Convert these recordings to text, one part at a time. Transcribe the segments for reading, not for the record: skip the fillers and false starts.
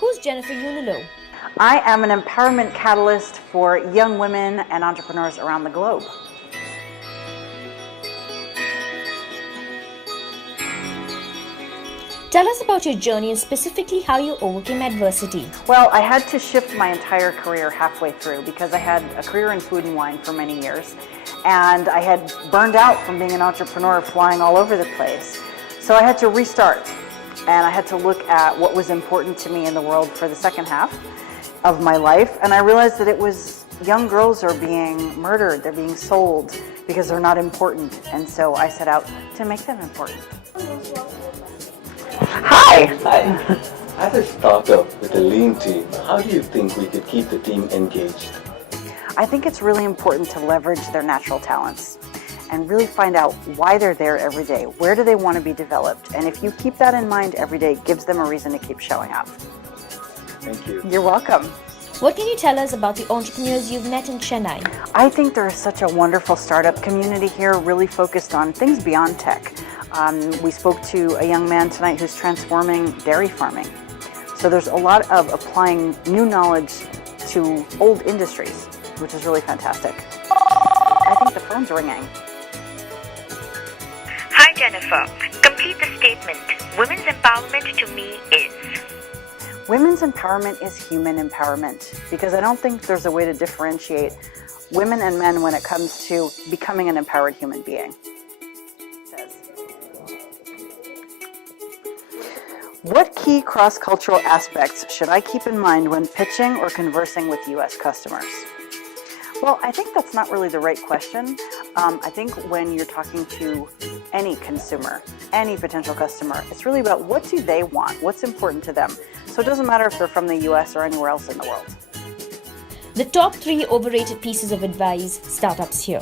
Who's Jennifer Iannolo? I am an empowerment catalyst for young women and entrepreneurs around the globe. Tell us about your journey and specifically how you overcame adversity. Well, I had to shift my entire career halfway through because I had a career in food and wine for many years, and I had burned out from being an entrepreneur flying all over the place. So I had to restart, and I had to look at what was important to me in the world for the second half of my life, and I realized that it was young girls are being murdered, they're being sold because they're not important, and so I set out to make them important. Hi! Hi. As a startup with a lean team, how do you think we could keep the team engaged? I think it's really important to leverage their natural talents and really find out why they're there every day. Where do they want to be developed? And if you keep that in mind every day, it gives them a reason to keep showing up. Thank you. You're welcome. What can you tell us about the entrepreneurs you've met in Chennai? I think there is such a wonderful startup community here, really focused on things beyond tech. We spoke to a young man tonight who's transforming dairy farming. So there's a lot of applying new knowledge to old industries, which is really fantastic. I think the phone's ringing. Hi Jennifer, complete the statement. Women's empowerment to me is... Women's empowerment is human empowerment, because I don't think there's a way to differentiate women and men when it comes to becoming an empowered human being. What key cross-cultural aspects should I keep in mind when pitching or conversing with U.S. customers? Well, I think that's not really the right question. I think when you're talking to any consumer, any potential customer, it's really about what do they want, what's important to them. So it doesn't matter if they're from the U.S. or anywhere else in the world. The top 3 overrated pieces of advice startups here.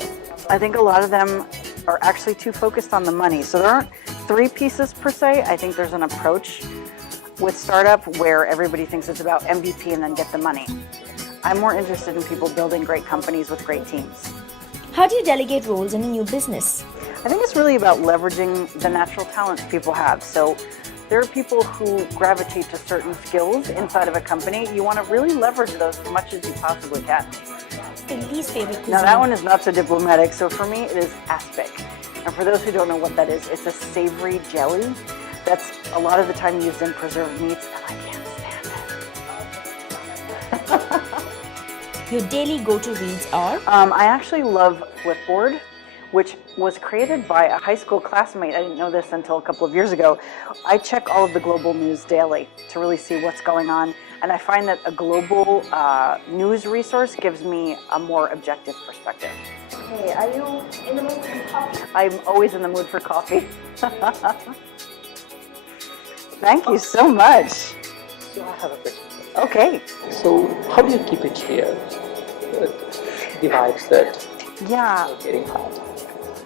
I think a lot of them are actually too focused on the money. So there aren't 3 pieces per se. I think there's an approach with startup where everybody thinks it's about MVP and then get the money. I'm more interested in people building great companies with great teams. How do you delegate roles in a new business? I think it's really about leveraging the natural talents people have. So there are people who gravitate to certain skills inside of a company. You want to really leverage those as much as you possibly can. The least favorite cuisine. Now that one is not so diplomatic. So for me, it is aspic. And for those who don't know what that is, it's a savory jelly that's a lot of the time used in preserved meats, and I can't stand it. Your daily go-to reads are? I actually love Flipboard, which was created by a high school classmate. I didn't know this until a couple of years ago. I check all of the global news daily to really see what's going on, and I find that a global news resource gives me a more objective perspective. Hey, are you in the mood for coffee? I'm always in the mood for coffee. Thank you so much. So I have a question. Okay. So how do you keep it real? The vibes that Yeah. are getting hot.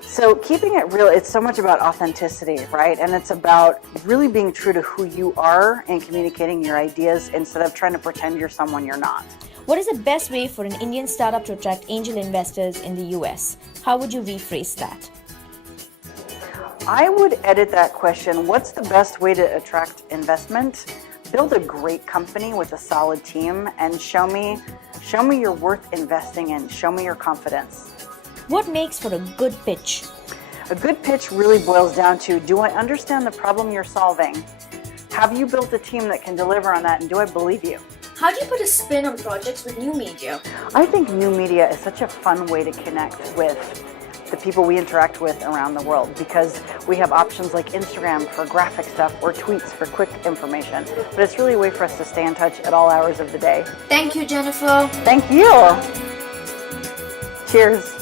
So keeping it real, it's so much about authenticity, right? And it's about really being true to who you are and communicating your ideas instead of trying to pretend you're someone you're not. What is the best way for an Indian startup to attract angel investors in the US? How would you rephrase that? I would edit that question. What's the best way to attract investment? Build a great company with a solid team and show me you're worth investing in. Show me your confidence. What makes for a good pitch? A good pitch really boils down to, do I understand the problem you're solving? Have you built a team that can deliver on that, and do I believe you? How do you put a spin on projects with new media? I think new media is such a fun way to connect with the people we interact with around the world, because we have options like Instagram for graphic stuff or tweets for quick information. But it's really a way for us to stay in touch at all hours of the day. Thank you, Jennifer. Thank you. Cheers.